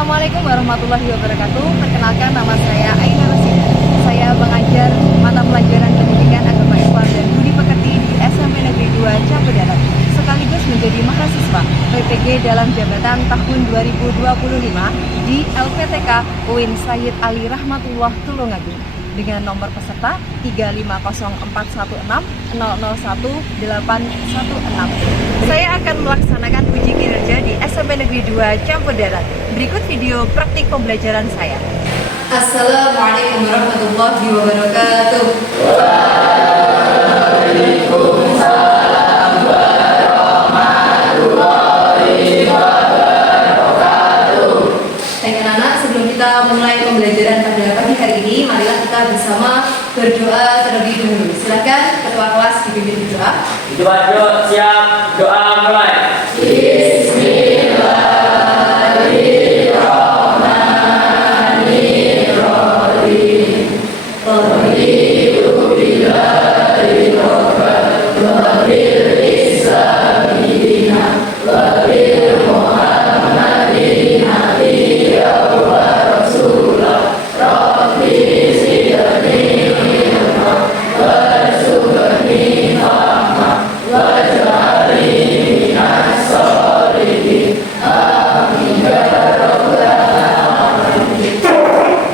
Assalamualaikum warahmatullahi wabarakatuh. Perkenalkan, nama saya Aina Rosin. Saya mengajar mata pelajaran pendidikan agama Islam dan budi pekerti di SMP Negeri 2 Campur Darat, sekaligus menjadi mahasiswa PPG dalam jabatan tahun 2025 di LPTK UIN Sayyid Ali Rahmatullah Tulungagung dengan nomor peserta 35416001816. Saya akan melaksanakan uji kinerja di SMP Negeri 2 Campur Darat. Berikut video praktik pembelajaran saya. Assalamualaikum warahmatullahi wabarakatuh. Waalaikumsalam warahmatullahi wabarakatuh. Baik anak-anak, sebelum kita mulai pembelajaran pada pagi hari ini, marilah kita bersama berdoa terlebih dahulu. Silakan ketua kelas dipimpin berdoa. Doa siap, doa mulai.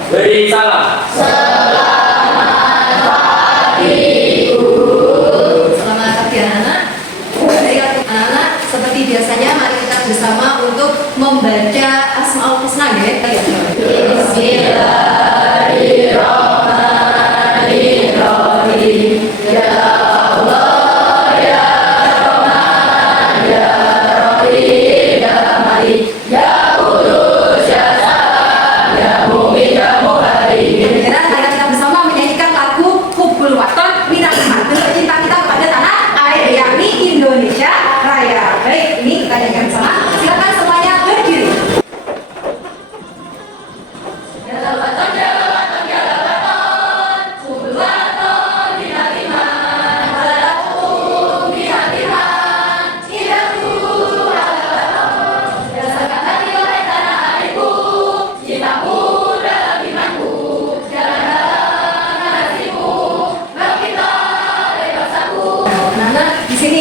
Beri salam. Selamat pagi anak-anak. Anak-anak, seperti biasanya mari kita bersama untuk membaca Asmaul Husna ya. Bismillahirrahmanirrahim. Ya Allah, ya Rahman, ya Rahim, ya Malik, ya Qudus, ya Salam, ya Mu'min, ya Muhaimin. Sekarang mari kita bersama menyanyikan lagu Hubbul Waton Minal Iman, bentuk cinta kita kepada tanah air yakni Indonesia Raya. Baik, ini kita nyanyikan bersama. Silakan semuanya berdiri.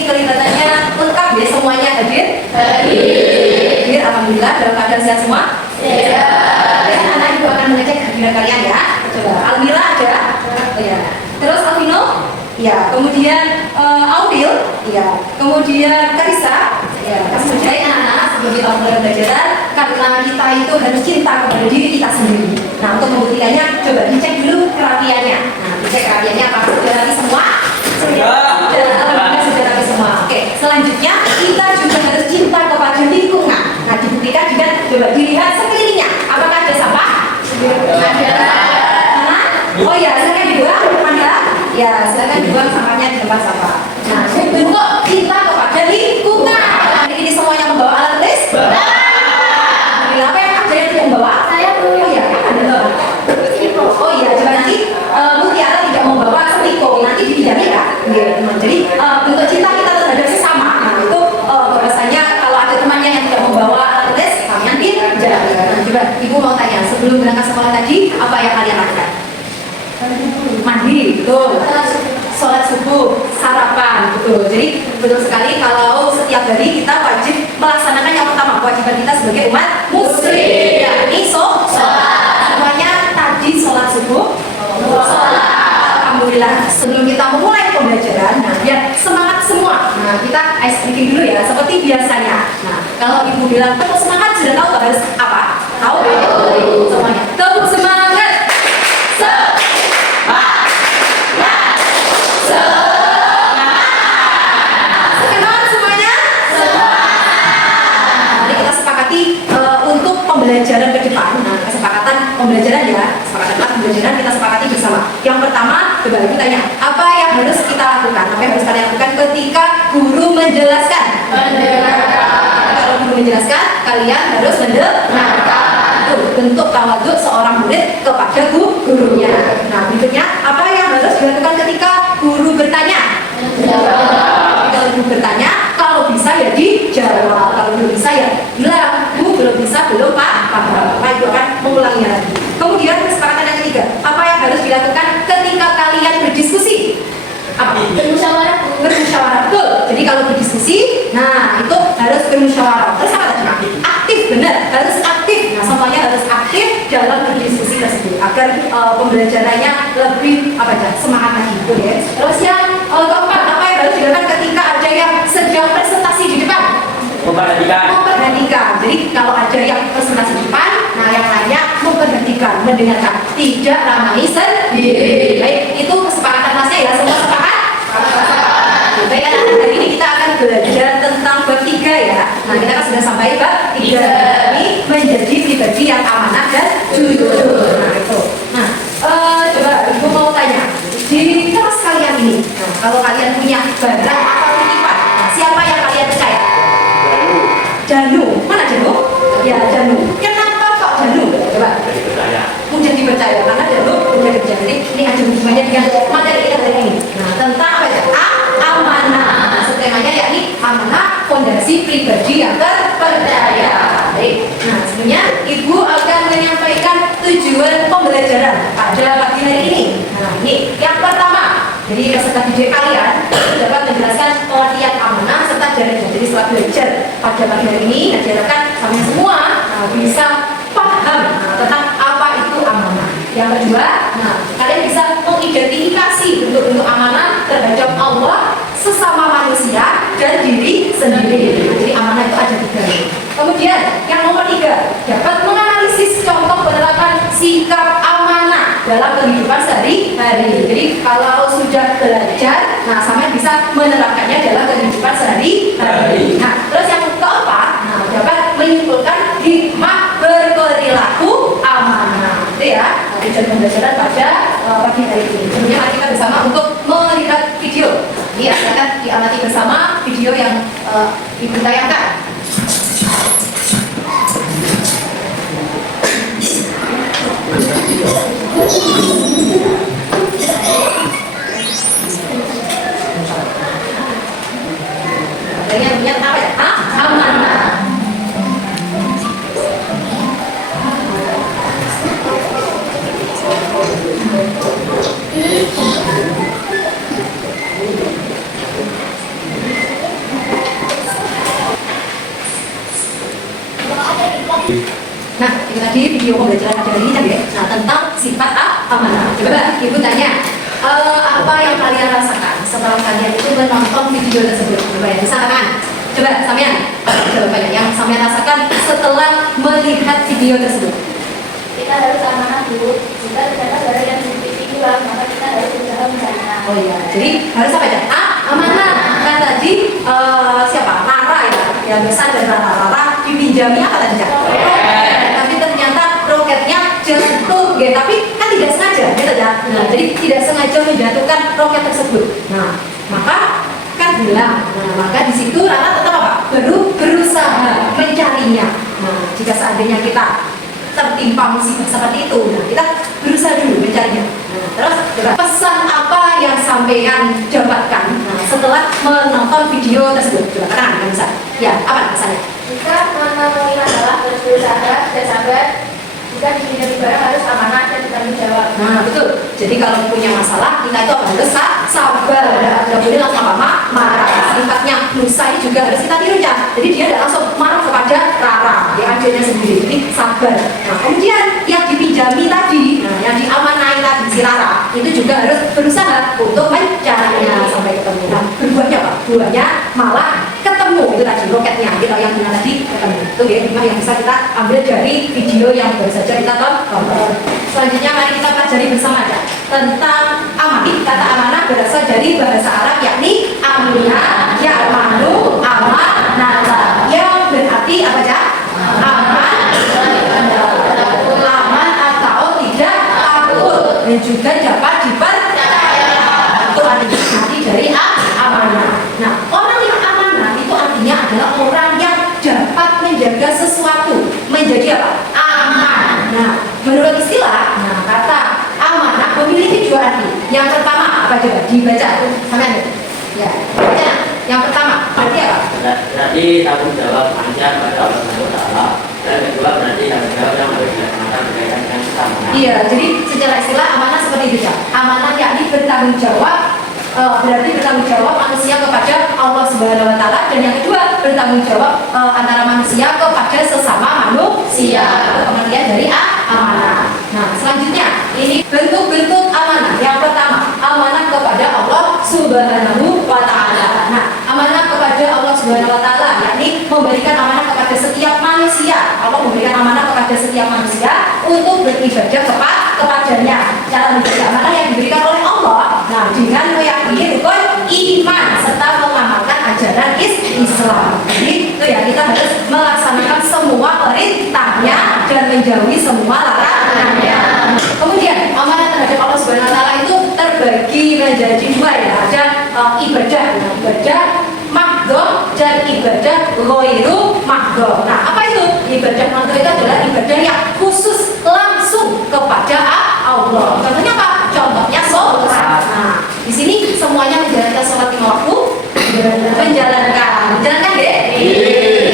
Kelihatannya lengkap ya, semuanya hadir. Hadir, alhamdulillah dalam keadaan sehat semua. Dan anak ibu akan mengecek kehadiran kalian ya. Coba Almira ada, ya. Terus Alvino, ya. Kemudian Audil, ya. Kemudian Karisa, ya. Kasih percaya anak-anak sebelum kita mulai belajar, karena kita itu harus cinta kepada diri kita sendiri. Nah, untuk membuktikannya, coba dicek dulu kerapiannya. Nah, dicek kerapiannya apakah sudah rapi semua? Sudah semua. Oke, selanjutnya kita juga harus cinta kepada lingkungan. Nah, dibuktikan juga, coba dilihat sekelilingnya. Apakah ada sampah? Ada. Oh ya, silakan dibuang Anda. Ya, silakan dibuang sampahnya di tempat sampah. Nah, bentuk cinta kepada lingkungan. Ini semuanya membawa alat tulis? Apa yang ada yang tidak membawa? Saya tuh. Oh ya, ada. Oh iya, coba nanti Mutiara tidak membawa spiko, nanti dipinjami kan? Jadi bentuk cinta kita terhadap sesama. Nah itu bahwasanya kalau ada temannya yang tidak membawa alat tulis, kalian pinjam. Nah, coba ibu mau tanya, sebelum berangkat sekolah tadi apa yang kalian lakukan? Mandi, betul. Sholat subuh, sarapan, betul. Jadi betul sekali kalau setiap hari kita wajib melaksanakan yang pertama, kewajiban kita sebagai umat muslim, yakni sholat. Semuanya tadi sholat subuh, sholat. Alhamdulillah, sebelum kita memulai pembelajaran, nah biar semangat semua. Nah, kita ice breaking dulu ya, seperti biasanya. Nah, kalau ibu bilang tepuk semangat, sudah tahu harus apa? Tahu? Semuanya. Tepuk semangat. Semangat semuanya. Mari kita sepakati untuk pembelajaran ke depan. Nah, kesepakatan pembelajaran ya, kesepakatan pembelajaran kita sepakati bersama. Yang pertama, coba ibu tanya, apa yang harus kita lakukan? Apa yang harus kalian lakukan ketika guru menjelaskan? Kalau guru menjelaskan, kalian harus mendengarkan. Bentuk tawaduk seorang murid kepada gurunya. Nah, berikutnya, apa yang harus dilakukan ketika guru bertanya? Kalau guru bertanya, kalau bisa ya dijawab. Kalau belum bisa ya bilang, Bu belum bisa, belum paham. Jadi kalau berdiskusi, nah itu harus bermusyawarah. Terus apa tadi? Aktif, benar, harus aktif. Nah, semuanya harus aktif dalam berdiskusi tersebut agar pembelajarannya lebih apa ya, semangat lagi, gitu ya. Terus yang keempat, apa yang harus dilakukan ketika ada yang sedang presentasi di depan? Memperhatikan. Jadi kalau ada yang presentasi di depan, nah yang lainnya memperhatikan, mendengarkan, tidak ramai sendiri. Baik, itu kesepakatan kelasnya ya, semua sepakat? Baik, anak-anak, hari ini kita akan belajar tentang bab 3 ya. Nah, kita kan sudah sampai bab 3 ini, menjadi pribadi yang amanah dan jujur. Nah, itu. Nah, coba Ibu mau tanya, di kelas kalian ini, nah, kalau kalian punya barang atau titipan, nah, siapa yang kalian percaya? Danu. Mana Danu? Ya, Danu. Kenapa kok Danu? Coba. Mudah dipercaya karena Danu mudah dipercaya. Jadi ini ada hubungannya dengan materi kita hari ini. Nah, tentang apa ya? Amanah. Nah, temanya yakni amanah, fondasi pribadi yang terpercaya. Baik. Nah, sebenarnya Ibu akan menyampaikan tujuan pembelajaran pada pagi hari ini. Nah, ini yang pertama. Jadi peserta didik kalian dapat menjelaskan pengertian amanah serta jalannya. Jadi setelah belajar pada pagi hari ini, diharapkan kalian semua bisa paham tentang apa itu amanah. Yang kedua, nah kalian bisa mengidentifikasi bentuk-bentuk amanah terhadap Allah, sesama manusia, dan diri sendiri. Jadi amanah itu ada 3. Kemudian yang nomor 3, dapat menganalisis contoh penerapan sikap amanah dalam kehidupan sehari-hari. Jadi kalau sudah belajar, nah sama bisa menerapkannya dalam kehidupan sehari-hari. Nah, terus yang keempat, nah dapat menyimpulkan hikmah berperilaku amanah. Itu ya, tujuan pembelajaran pada pagi hari ini. Kemudian mari kita bersama untuk melihat video. Ini akan diamati bersama video yang Ibu tayangkan. Yang apa ya? Amanah. Nah, itu tadi video pembelajaran pada hari ini kan ya. Nah, tentang sifat amanah. Coba Ibu tanya, apa yang kalian rasakan setelah kalian itu menonton video tersebut? Coba ya, bisa kan? Coba sampean, jawabannya yang sampean rasakan setelah melihat video tersebut. Kita harus amanah dulu. Jika terdapat barang yang dititipi hilang, maka kita harus berusaha mencarinya. Oh iya, jadi harus apa ya? Amanah. Kan tadi siapa? Rara ya, yang besar dan Rara dipinjami apa tadi? Tapi ternyata roketnya jatuh, ya. Tapi kan tidak sengaja, gitu ya. Nah, jadi tidak sengaja menjatuhkan roket tersebut. Nah, maka kan bilang, nah maka di situ Rara tetap apa? Berusaha mencarinya. Nah, jika seandainya kita tertimpa musibah seperti itu, nah kita berusaha dulu mencarinya. Nah, terus pesan apa yang sampean dapatkan setelah menonton video tersebut? Coba katakan dengan bisa. Ya, apa pesannya? Jika menemui masalah harus berusaha dan sabar. Jika dipinjami barang harus amanah dan bertanggung jawab. Nah, betul. Jadi kalau punya masalah, kita itu harus sabar. Tidak boleh langsung marah. Sifatnya Nusa ini juga harus kita tirunya. Jadi dia tidak langsung marah kepada Rara, ya adiknya sendiri. Jadi sabar. Nah, kemudian yang dipinjami tadi, nah, yang diamanai tadi si Rara, itu juga harus berusaha untuk mencarinya sampai ketemu. Nah, keduanya apa? Buahnya malah ketemu. Itu tadi roketnya. Kita yang bilang tadi ketemu. Itu ya, yang bisa kita ambil dari video yang baru saja kita tonton. Selanjutnya mari kita pelajari bersama ya tentang amanah. Kata amanah berasal dari bahasa Arab yakni aminah, ya'manu, amanah, yang berarti apa ya? Aman atau tidak takut dan juga dapat dipercaya. Itu arti dari amanah. Nah, orang yang amanah itu artinya adalah orang yang dapat menjaga sesuatu menjadi apa? Aman. Nah, menurut istilah, nah kata amanah memiliki 2 arti. Yang pertama apa coba dibaca sampai nih. Ya, baca. Yang pertama arti apa? Berarti tanggung jawab panjang pada Allah Subhanahu wa Ta'ala. Dan kedua berarti tanggung jawab yang harus dilaksanakan berkaitan dengan amanah. Iya, jadi secara istilah amanah seperti itu ya. Amanah yakni bertanggung jawab berarti bertanggung jawab manusia kepada Allah Subhanahu Wa Taala, dan yang kedua bertanggung jawab antara manusia kepada sesama manusia. Pengertian dari amanah. Nah, selanjutnya ini bentuk-bentuk amanah. Yang pertama, amanah kepada Allah Subhanahu Wa Taala. Nah, amanah kepada Allah Subhanahu Wa Taala yakni memberikan amanah kepada setiap manusia. Allah memberikan amanah kepada setiap manusia untuk beribadah kepadanya. Cara menjaga amanah yang diberikan oleh Allah, nah, dengan meyakini rukun iman serta mengamalkan ajaran Islam. Jadi itu ya, kita harus melaksanakan semua perintahnya dan menjauhi semua larangannya. Kemudian amanah terhadap Allah Subhanahu Wa Taala itu terbagi menjadi dua ya. Ada ibadah mahdhah dan ibadah ghairu mahdhah. Nah, apa itu? Ibadah mahdhah itu adalah ibadah yang khusus langsung kepada Allah. Contohnya apa? Contohnya sholat. Nah, di sini semuanya menjalankan sholat lima waktu. Menjalankan deh.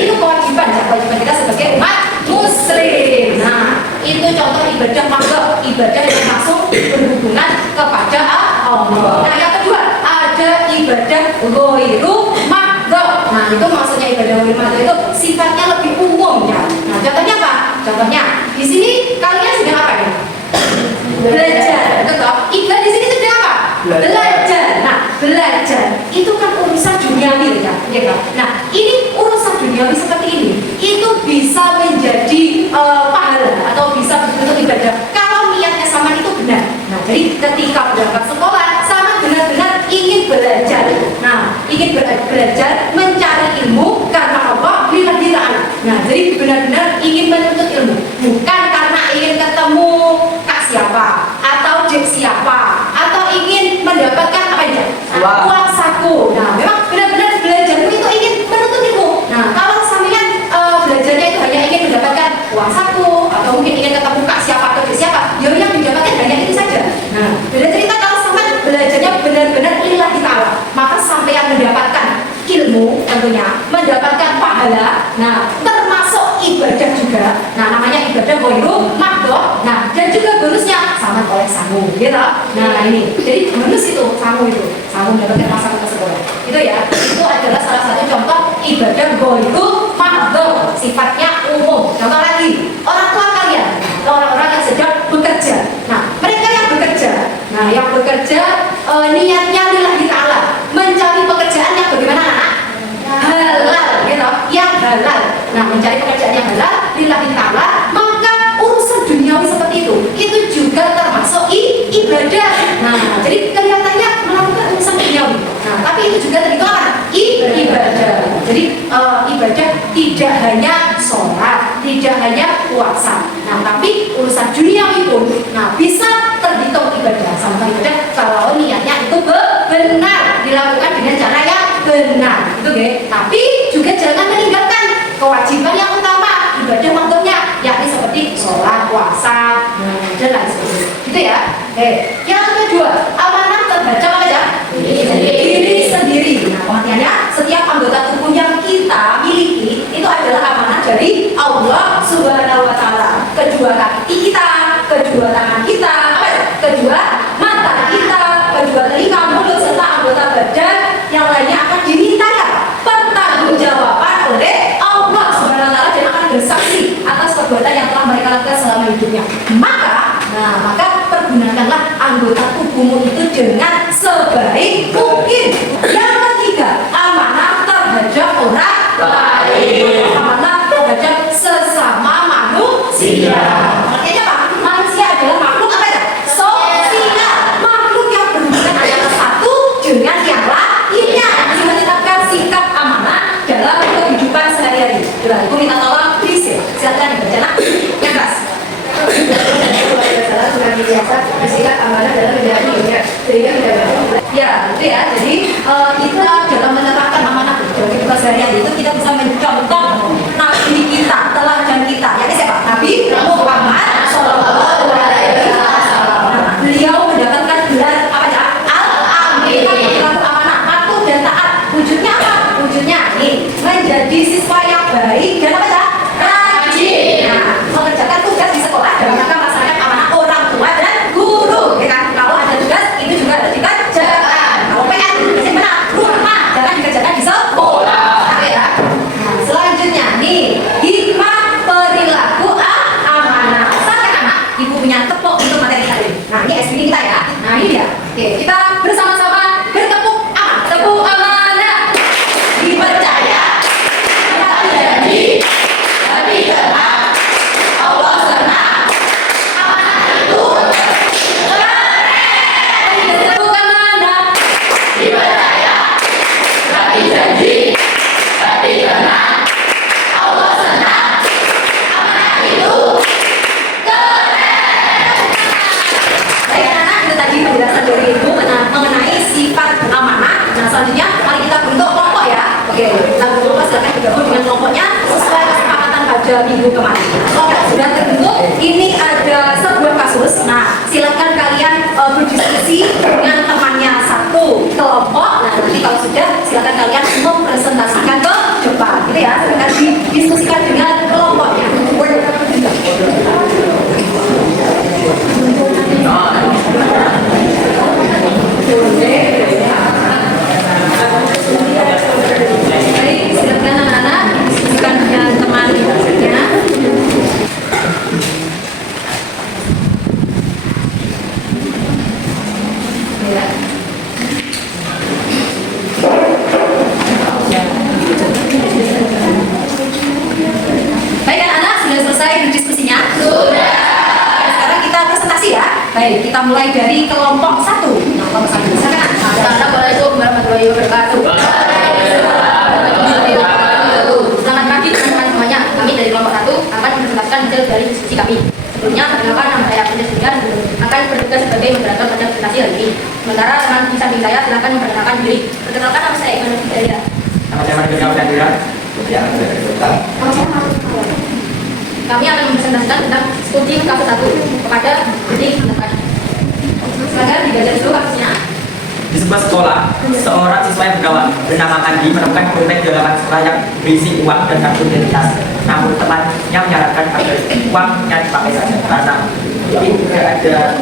Itu kewajiban kita sebagai umat Muslim. Nah, itu contoh ibadah mahdhah, ibadah yang langsung berhubungan kepada Allah. Nah, yang kedua ada ibadah ghairu mahdhah. Nah, itu maksudnya ibadah ghairu mahdhah itu sifatnya lebih umum ya. Nah, contohnya apa? Contohnya di sini kalian sedang apa ya? Belajar, betul. Ibadah di sini sedang apa? Belajar. Nah, belajar itu kan urusan duniawi ya, kan? Nah, ini urusan duniawi seperti ini, itu bisa menjadi pahala atau bisa berbentuk ibadah kalau niatnya sama itu benar. Nah, jadi ketika berangkat sekolah sama benar-benar ingin belajar. Nah, ingin belajar mencari ilmu karena Allah lillahi ta'ala. Nah, jadi benar-benar ingin menuntut ilmu, bukan karena ingin ketemu kak siapa atau dek siapa atau ingin mendapatkan apa ya? Uang saku. Nah, memang benar-benar belajarmu itu ingin menuntut ilmu. Nah, kalau sampean belajarnya itu hanya ingin mendapatkan uang saku atau mungkin ingin ketemu kak siapa atau dek siapa, ya yang didapatkan hanya itu saja. Nah, beda cerita kalau sampean belajarnya benar-benar lillahi ta'ala, maka sampean mendapatkan ilmu, tentunya mendapatkan pahala. Nah, termasuk ibadah juga. Nah, namanya ibadah ghairu mahdhah. Nah, dan juga bonusnya sama oleh sangu, gitu. Nah, ini jadi bonus itu sangu mendapatkan masa ke sekolah. Itu ya, itu adalah salah satu contoh ibadah ghairu mahdhah, sifatnya umum. Contoh lagi, orang tua kalian, orang-orang yang sedang bekerja. Nah, mereka yang bekerja, niatnya lillahi ta'ala, mencari pekerjaan yang bagaimana anak? Halal, gitu, yang halal. Nah, mencari pekerjaan yang halal lillahi ta'ala, maka urusan duniawi seperti itu juga termasuk ibadah. Nah, jadi kelihatannya melakukan urusan duniawi. Nah, tapi itu juga terhitung apa? Ibadah. Jadi ibadah tidak hanya sholat, tidak hanya puasa. Nah, tapi urusan duniawi pun, nah, bisa terhitung ibadah. Sama ibadah kalau niatnya itu benar, dilakukan dengan cara yang benar, gitu guys. Tapi juga jangan meninggalkan kewajiban yang utama ibadah mahdhahnya, yakni seperti sholat, puasa, dan lain sebagainya. Gitu ya. Yang kedua, amanah terhadap apa ya? Diri sendiri. Nah, pengertiannya setiap anggota tubuh yang kita miliki itu adalah amanah dari Allah Subhanahu Wa Taala. Kedua kaki kita, kedua tangan kita, kedua mata kita, kedua telinga, mulut serta anggota badan yang lainnya akan diminta pertanggungjawaban oleh Allah Subhanahu Wa Taala dan akan bersaksi atas perbuatan yang telah mereka lakukan selama hidupnya. Maka pergunakanlah anggota tubuhmu itu dengan sebaik mungkin. Yang ketiga, amanah terhadap orang lain, amanah terhadap sesama manusia. Artinya apa? Manusia adalah makhluk apa ya? Sosial, makhluk yang berhubungan antara satu dengan yang lainnya. Menetapkan sikap amanah dalam kehidupan sehari-hari. Ibu minta tolong, please ya. Silakan dibaca nak. Yang keras. Biasa bersikap amanah dalam menjalani dunia sehingga tidak berubah. Ya, itu ya. Jadi kita dalam menetapkan amanah dalam kehidupan sehari-hari itu kita bisa mencontoh nabi kita, teladan kita. Yakni siapa? Nabi Muhammad Shallallahu Alaihi Wasallam. Beliau mendapatkan gelar apa ya? Al-Amin. Pelaku amanah, patuh dan taat. Wujudnya apa? Wujudnya ini menjadi siswa yang baik dan apa ya? Rajin. Nah, mengerjakan tugas di sekolah dalam rangka melaksanakan amanah orang tua dan guru. Ya kan? Kalau ada tugas itu juga harus dikerjakan. Kalau 2 minggu kemarin. Oke, sudah terbentuk. Ini ada sebuah kasus. Nah, silakan kalian berdiskusi dengan temannya satu kelompok. Nah, nanti kalau sudah silakan kalian mempresentasikan ke depan, gitu ya. Silakan didiskusikan dengan kelompoknya. Baik, silakan anak-anak diskusikan dengan teman-temannya. Ya. Baik anak-anak, sudah selesai berdiskusinya? Sudah. Sekarang kita presentasi ya. Baik, kita mulai dari kelompok 1. Kelompok 1. Silakan. Assalamualaikum warahmatullahi wabarakatuh. Selamat pagi teman-teman semuanya. Kami dari kelompok 1 akan mempresentasikan hasil dari diskusi kami. Sebelumnya, perkenalkan nama saya Putri Surian akan bertugas sebagai moderator pada presentasi hari ini. Sementara teman di samping saya silakan memperkenalkan diri. Perkenalkan nama saya Iman Hidayah. Nama saya Marika Udandira. Ya, Kami akan mempresentasikan tentang studi kasus 1 kepada Budi silakan. Silakan dibaca dulu kasusnya. Di sebuah sekolah, seorang siswa yang bernama Andi menemukan dompet di halaman sekolah yang berisi uang dan kartu identitas. Namun temannya menyarankan agar uangnya dipakai saja karena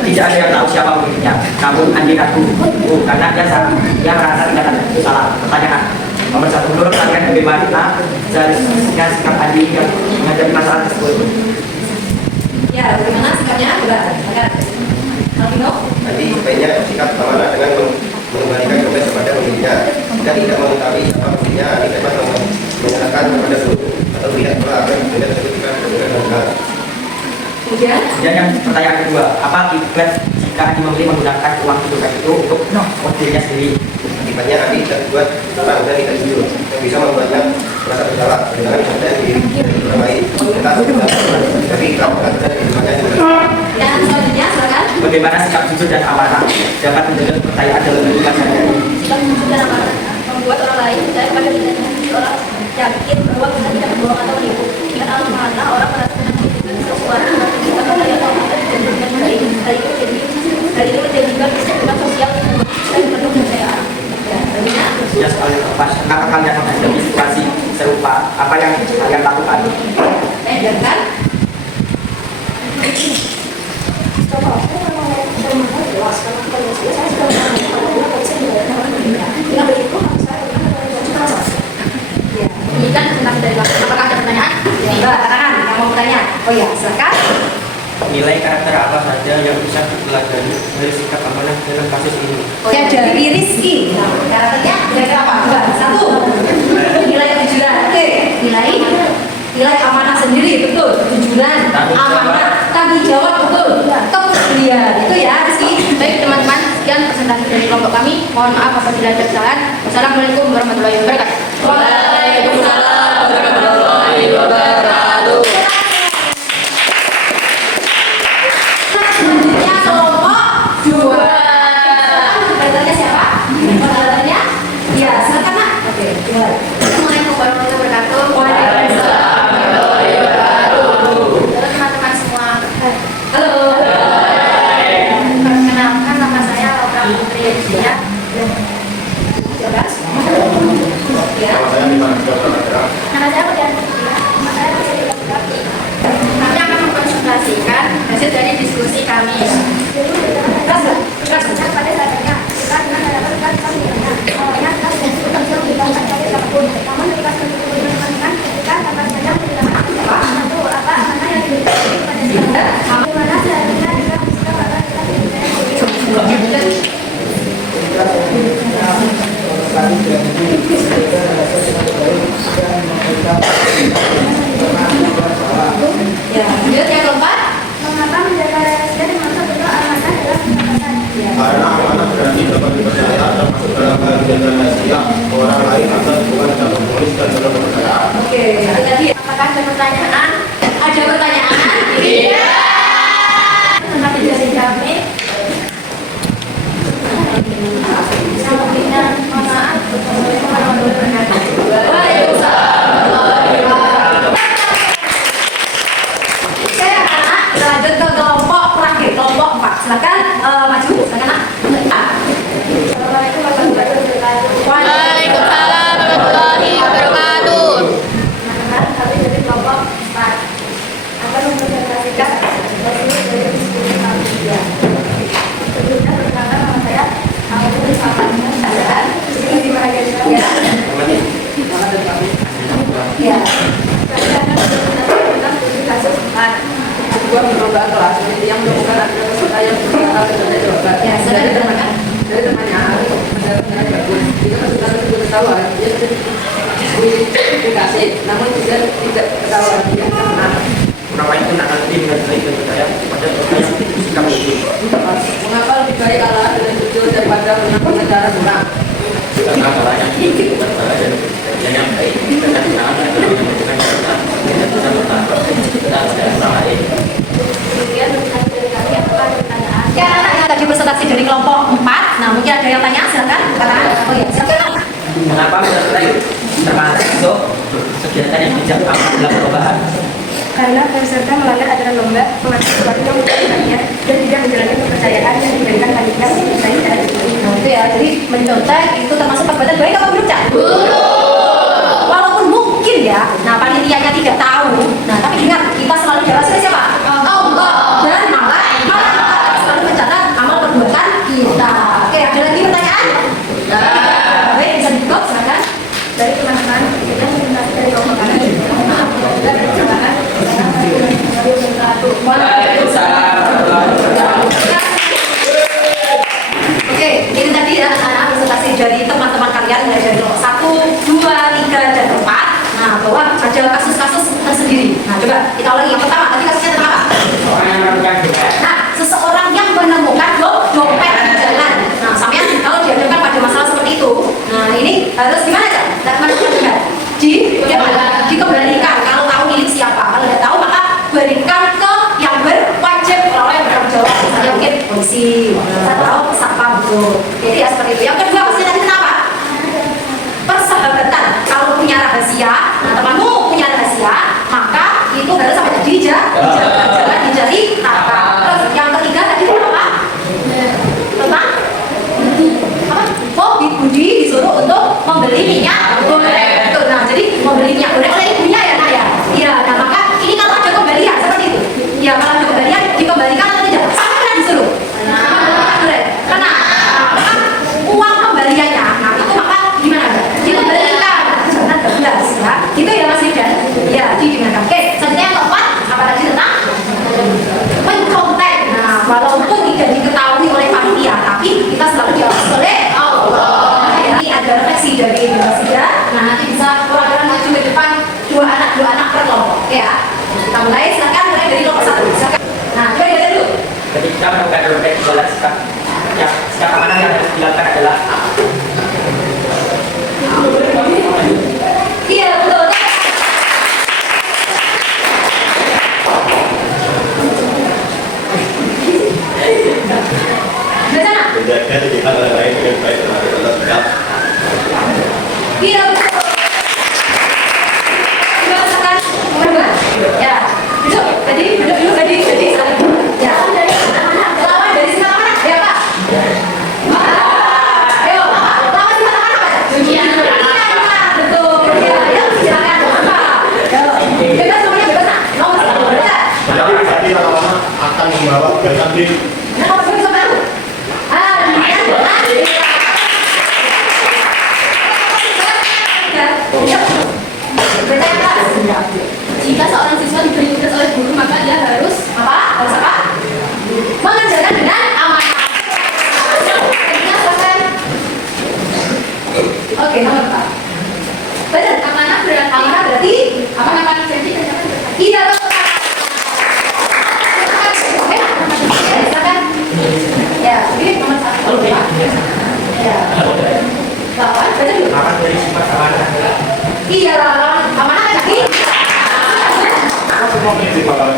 tidak ada yang tahu siapa pemiliknya. Namun Andi ragu karena dia merasa tidak ada itu salah. Pertanyaan nomor 1, menurut kalian bagaimana seharusnya sikap Andi yang menghadapi masalah tersebut? Ya, bagaimana sikapnya? Silakan. Alvino? Jadi sebaiknya sikap amanah dengan mengembalikan dompet kepada pemiliknya. Jika tidak mengetahui siapa pemiliknya, Andi dapat menyerahkan kepada guru atau pihak sekolah agar dompet tersebut dikembalikan dengan benar. Kemudian? Kemudian yang pertanyaan kedua, apa akibat jika Andi memilih menggunakan uang dompet itu untuk dirinya sendiri? Akibatnya Andi terbuat curang dan tidak jujur, yang bisa membuatnya merasa bersalah dengan kepercayaan diri orang lain. Tapi kalau dan kehidupannya sendiri. Dan selanjutnya, silakan. Bagaimana sikap jujur dan amanah dapat menjaga kepercayaan dalam kehidupan sehari-hari? Sikap jujur dan amanah membuat orang lain percaya pada kita. Orang yakin bahwa kita tidak berbohong atau menipu. Dengan amanah, orang merasa menunjukkan sesuatu yang kita percaya atau kita dan dengan baik. Hal ini menjadikan kehidupan sosial dan penuh kepercayaan. Ya, sekali lepas, kenapa kalian menghadapi situasi serupa? Apa yang kalian lakukan? Dengarkan. Ini kan tentang dari apakah ada pertanyaan? Ya, katakan yang mau bertanya. Oh ya, silakan. Nilai karakter apa saja yang bisa dipelajari dari sikap amanah dalam kasus ini? Ya, dari Rizky. Karakternya kira-kira apa? 2, 1. Nilai kejujuran. Oke. Nilai amanah sendiri, betul. Kejujuran, amanah, tanggung jawab, betul. Kepedulian. Itu ya, Rizky. Baik teman-teman, sekian presentasi dari kelompok kami. Mohon maaf apabila ada kesalahan. Wassalamualaikum warahmatullahi wabarakatuh. Waalaikumsalam warahmatullahi wabarakatuh. Selanjutnya kelompok 2. Moderatornya siapa? Moderatornya? Ya, silakan Nak. Oke, mulai. Assalamualaikum warahmatullahi wabarakatuh. Waalaikumsalam warahmatullahi wabarakatuh. Halo teman-teman semua. Halo. Perkenalkan nama saya Laura Putri Yusya. Ya. Iya. kasus sebuah perlombaan kelas yang melakukan ada peserta yang berkata berbeda jawaban. Ya, Dari temannya benar-benar bagus. Jika peserta tersebut ketahuan, dia sudah dikasih, namun juga tidak ketahuan dia karena Kenapa itu nak nanti dengan baik dan percaya pada percaya sikap itu. mengapa lebih baik kalah dengan jujur daripada menang negara kurang? Karena kalau yang itu yang baik dan kebenaran adalah yang menentukan kita bisa bertahan kita ada orang lain. Kemudian dari kami apakah ada pertanyaan? Ya, anak-anak tadi presentasi dari kelompok 4. Nah, mungkin ada yang tanya, silakan. Katakan. Oh ya, silakan. Mengapa peserta itu termasuk kegiatan yang tidak aman dalam perlombaan? Karena peserta melanggar aturan lomba, mengatur sesuatu yang bukannya dan tidak menjalankan kepercayaan yang diberikan panitia untuk saya secara jujur. Nah, itu ya. Jadi mencontek itu termasuk perbuatan baik apa buruk, Cak? Walaupun mungkin ya, nah panitianya tidak tahu. Nah, tapi ingat kita selalu diawasi oleh siapa? Allah. Dan malah selalu mencatat amal perbuatan kita. Oke, ada lagi pertanyaan? Baik, bisa dibuka, silakan. Dari teman-teman yang melintasi dari kelompok kami, maaf apabila ada kesalahan Oke, ini tadi ya anak-anak presentasi dari teman-teman kalian mulai dari kelompok 1, 2, 3, dan 4. Nah, bahwa ada kasus-kasus tersendiri. Nah, coba kita ulangi. Yang pertama, tadi kasusnya tentang apa? Orang yang menemukan dompet. Nah, seseorang yang menemukan dompet di jalan. Nah, sampean kalau dihadapkan pada masalah seperti itu, nah ini harus gimana, Cak? Menemukan dompet dikembalikan. Kalau tahu milik siapa, kalau tidak tahu maka berikan ke yang berwajib, kalau yang bertanggung jawab. Misalnya mungkin polisi, atau satpam gitu. Jadi ya seperti itu. Yang kedua, pasti tadi kenapa? Persahabatan. Kalau punya rahasia, nah temanmu punya rahasia, maka itu harus sampai jangan dijadi apa. Terus yang ketiga tadi apa? Tentang apa? Oh, Budi disuruh untuk membeli minyak goreng. Betul. Nah, jadi membeli minyak goreng oleh ibunya ya, Nak ya. Iya. Nah, maka ini kalau ada kembalian seperti itu. Ya, kalau ada kembalian dikembalikan atau tidak? Sama pernah disuruh. Karena maka uang kembaliannya, nah itu maka gimana? Dikembalikan. Jangan bablas ya. Gitu ya Mas Ridan. Ya, didengarkan. Oke, selanjutnya yang keempat apa lagi tentang mencontek. Nah, walaupun tidak diketahui oleh panitia, tapi kita selalu diawasi oleh Allah. Ini ada refleksi dari Mas Ridan. Nah, nanti bisa orang-orang maju ke depan dua anak per kelompok. Ya. Kita mulai, silakan mulai dari kelompok 1. Silakan. Nah, coba lihat dulu. Ketika menemukan dompet di jalan, sikap amanah yang harus dilakukan adalah Iya, betul. Bagaimana? Menjaga kehidupan orang lain dengan baik dan adalah sikap. Iya, betul. Coba rasakan nomor 2. Ya, duduk. Jadi, duduk dulu. Jadi, ya. Lawan dari sini mana? Ya, Pak. Ayo, lawan di mana? Iya, betul. Ya, ayo, silakan. Ayo, bebas semuanya, bebas. Nah, nomor 1. Ya. Jadi tadi lama-lama akan membawa gagasan di Nomor 1 sama aku. Jika seorang siswa diberi tugas oleh guru, maka dia harus Apa? Harus apa? Mengerjakan dengan amanah. Jadinya selesai. Oke, nomor 4. Benar. amanah berarti Amanah berarti apa? mengapa janji dan dapat bertanggung Iya, betul. Oke, silakan. Ya, ini nomor 1. Ya. Lawan, benar. maka dari sifat amanah adalah Iya, lawan. Amanah kan lagi? semua prinsip bakal